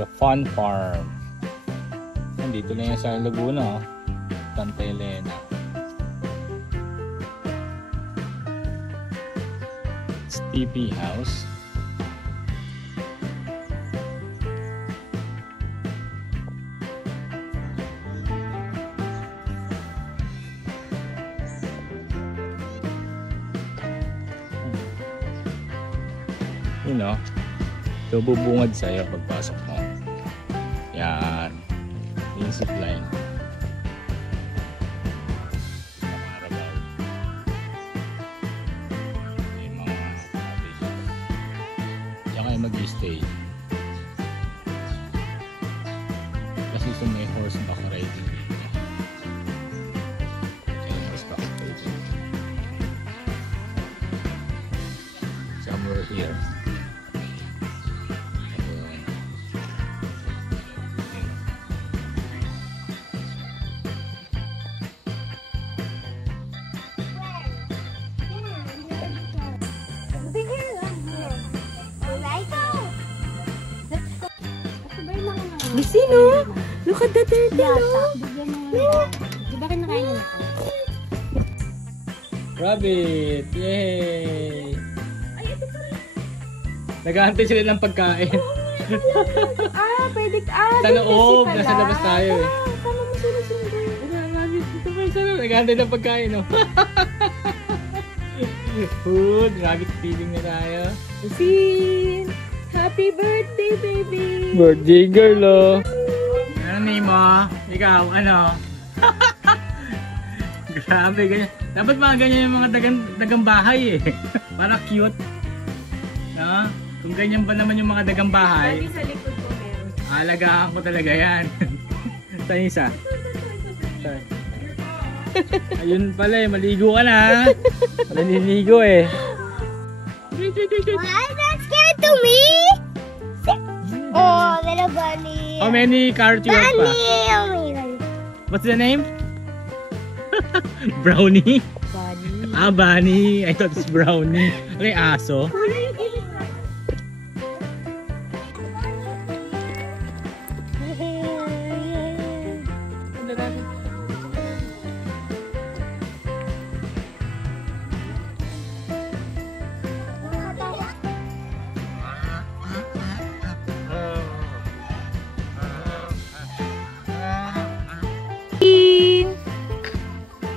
The Fun Farm. Nandito lang yan sa Laguna, oh. sta.elena. TP house. You know, so bubungad sa'yo pagpasok mo. Yan. Yung zipline. Mag-stay kasi ito may horseback riding dito. Horseback riding somewhere here. Sino? Look at the turtle. No. Di ba kinakain nila ako? Rabbit! Yay! Nag-aantay sila ng pagkain. Pwede ka. Sa loob. Nasa labas tayo eh. Tama mo sila. Rabbit, dito pa yung sarap. Nag-aantay ng pagkain, no? Food. Rabbit feeding na tayo. Sin! Happy birthday, baby! Birthday girl, oh! Ano name mo? Ikaw, ano? Grabe, ganyan. Dapat mga ganyan yung mga dagang bahay eh. Para cute. No? Kung ganyan ba naman yung mga dagang bahay. Sa likod ko meron. Alagaan ko talaga yan. Saan isa? Ayun pala eh, maligo ka na. Naliligo eh. Why not scared to me? Oh, little bunny. How many carrots you want pa? Bunny. What's the name? Brownie? Bunny. Ah, bunny. I thought it's brownie. Ano yung aso?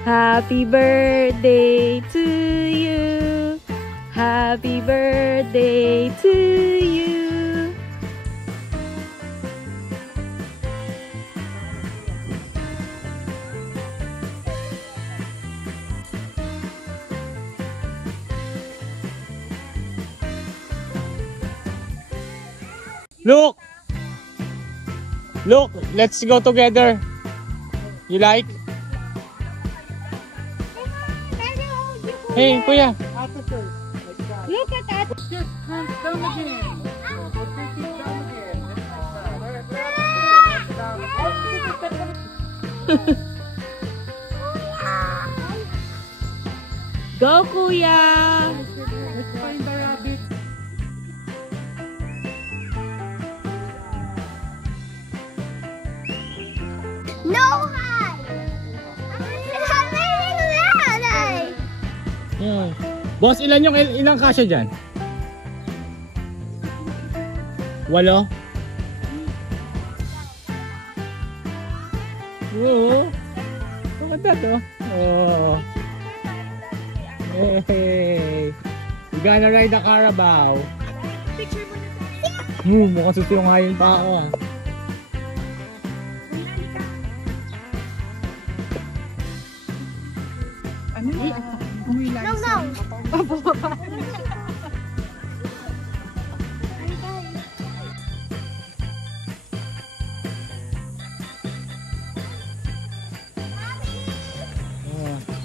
Happy birthday to you. Happy birthday to you. Look! Look! Let's go together. You like? Hey, kuya. Look at that. Just come again. Go, kuya. Let's find the rabbit. No high. Yeah. Boss, ilang kasya dyan? 8? Oo. Maganda to. Oh. Hey. You gonna ride the Carabao? Picture mo na tayo. Mukhang susuyungayin pa ako ah. Ano? No, no.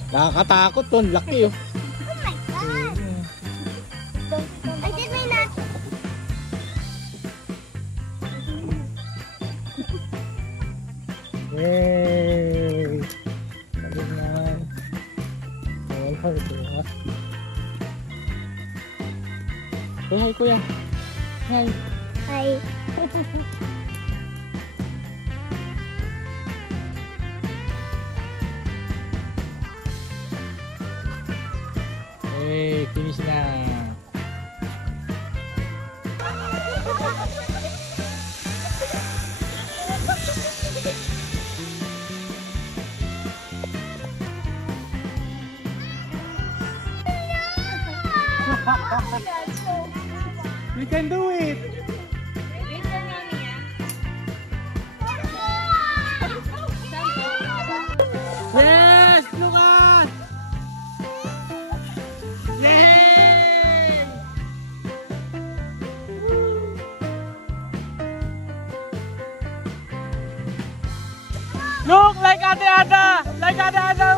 Nakakatakot to, laki oh. Oh my God. I did my nut. Yay! Sabi naman. Say hi, kuya. Hi. Hi. Okay, finish na. We can do it! Yes, Lucas! Yay! Look like Ate Ada! Like Ate Ada!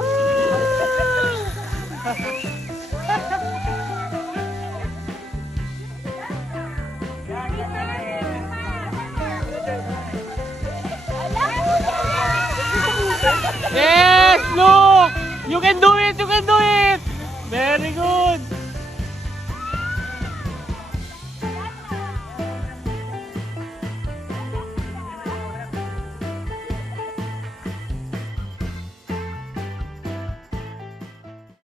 Yes, look! You can do it! You can do it! Very good!